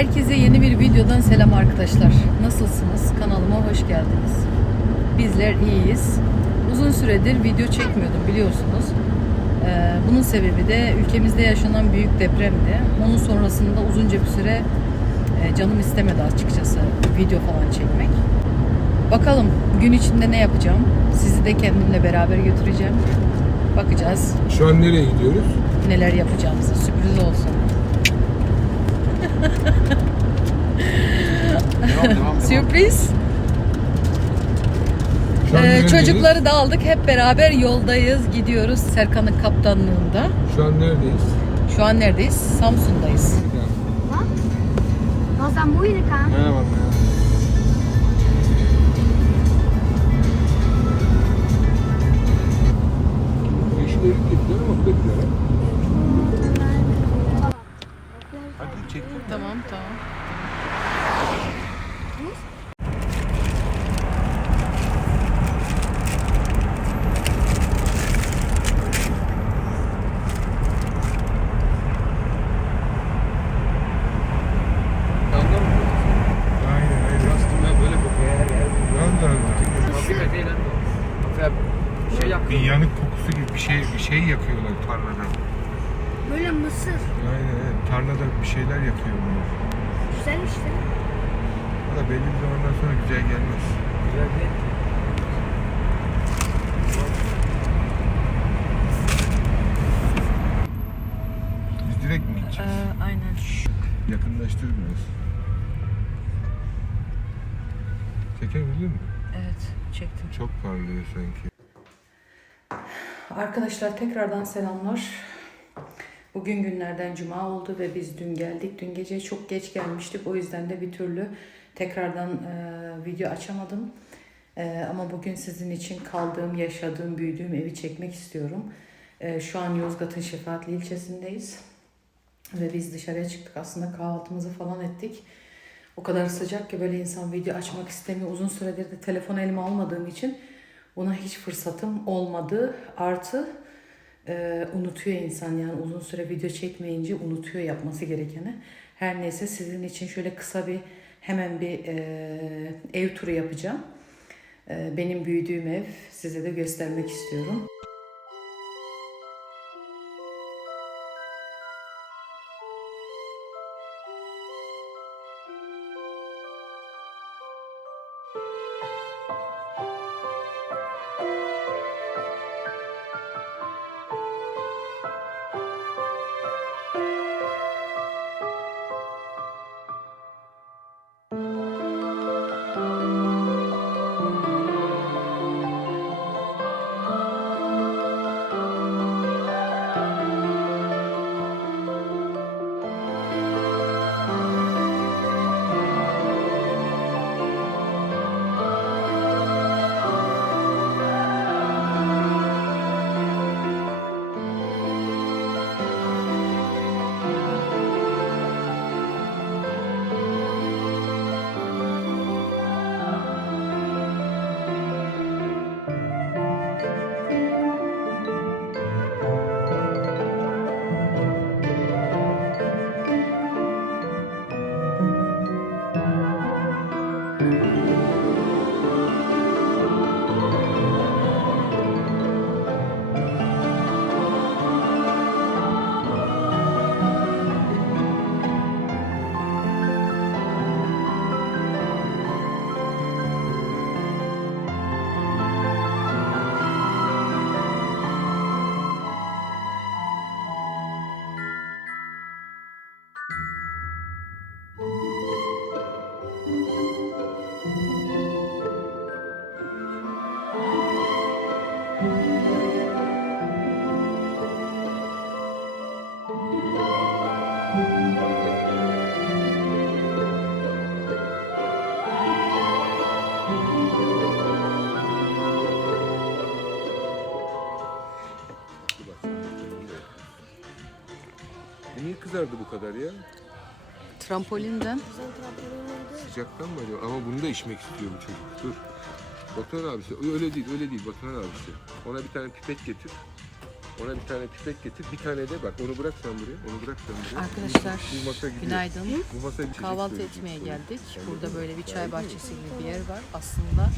Herkese yeni bir videodan selam arkadaşlar. Nasılsınız? Kanalıma hoş geldiniz. Bizler iyiyiz. Uzun süredir video çekmiyordum biliyorsunuz. Ee, bunun sebebi de ülkemizde yaşanan büyük depremdi. Onun sonrasında uzunca bir süre e, canım istemedi açıkçası video falan çekmek. Bakalım gün içinde ne yapacağım? Sizi de kendimle beraber götüreceğim. Bakacağız Şu an nereye gidiyoruz? neler yapacağımızı sürpriz olsun. Sürpriz. Ee, çocukları da aldık. Hep beraber yoldayız. Gidiyoruz Serkan'ın kaptanlığında. Şu an neredeyiz? Şu an neredeyiz? Samsun'dayız. Aan? Merhaba. Şey bir şey yakıyorlar tarlada. Böyle mısır. Aynen aynen. Tarlada bir şeyler yakıyor bunlar. Güzel işte. O da belli bir zamandan sonra güzel gelmez. Güzel değil. Biz direkt mi gideceğiz? Ee, aynen. Yakınlaştır biraz. Çekebildin mi? Evet çektim. Çok parlıyor sanki. Arkadaşlar tekrardan selamlar. Bugün günlerden cuma oldu ve biz dün geldik. Dün gece çok geç gelmiştik. O yüzden de bir türlü tekrardan e, video açamadım. E, ama bugün sizin için kaldığım, yaşadığım, büyüdüğüm evi çekmek istiyorum. E, şu an Yozgat'ın Şefaatli ilçesindeyiz. Ve biz dışarıya çıktık aslında kahvaltımızı falan ettik. O kadar sıcak ki böyle insan video açmak istemiyor. Uzun süredir de telefon elime almadığım için buna hiç fırsatım olmadı. Artı e, unutuyor insan yani uzun süre video çekmeyince unutuyor yapması gerekeni. Her neyse sizin için şöyle kısa bir hemen bir e, ev turu yapacağım. E, benim büyüdüğüm ev size de göstermek istiyorum. Kızardı bu kadar ya? Trampolinden Sıcaktan mı acaba? Ama bunu da içmek istiyor bu çocuk. Dur. Batuhan abisi. Öyle değil, öyle değil Batuhan abisi. Ona bir tane pipet getir. Ona bir tane pipet getir. Bir tane de bak onu bırak sen buraya. Onu bırak sen buraya. Arkadaşlar, Bu masa gidiyor. Günaydın. Bu masa içecek Kahvaltı etmeye geldik. Burada böyle bir çay bahçesi gibi bir yer var. Aslında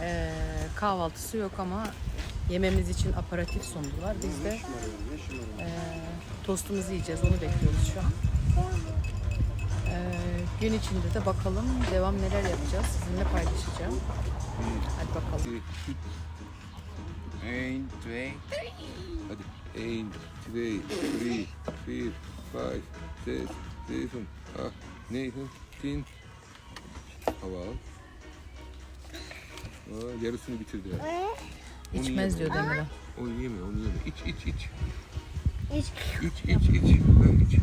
eee, kahvaltısı yok ama yememiz için aparatif sundular. Biz de eee, tostumuzu yiyeceğiz. Onu bekliyoruz şu an. Eee, gün içinde de bakalım devam neler yapacağız. Sizinle paylaşacağım. Hadi bakalım. Bir, üç, Ein, twee. Hadi. Ein, zwei, three, vier, five, six, seven, acht, negen, tien. Hava al. Aa, yarısını bitirdi. ya. İçmez diyor Demir'e. Onu yeme, onu yeme. İç, iç, iç. İç. İç, iç, iç. Ha, iç.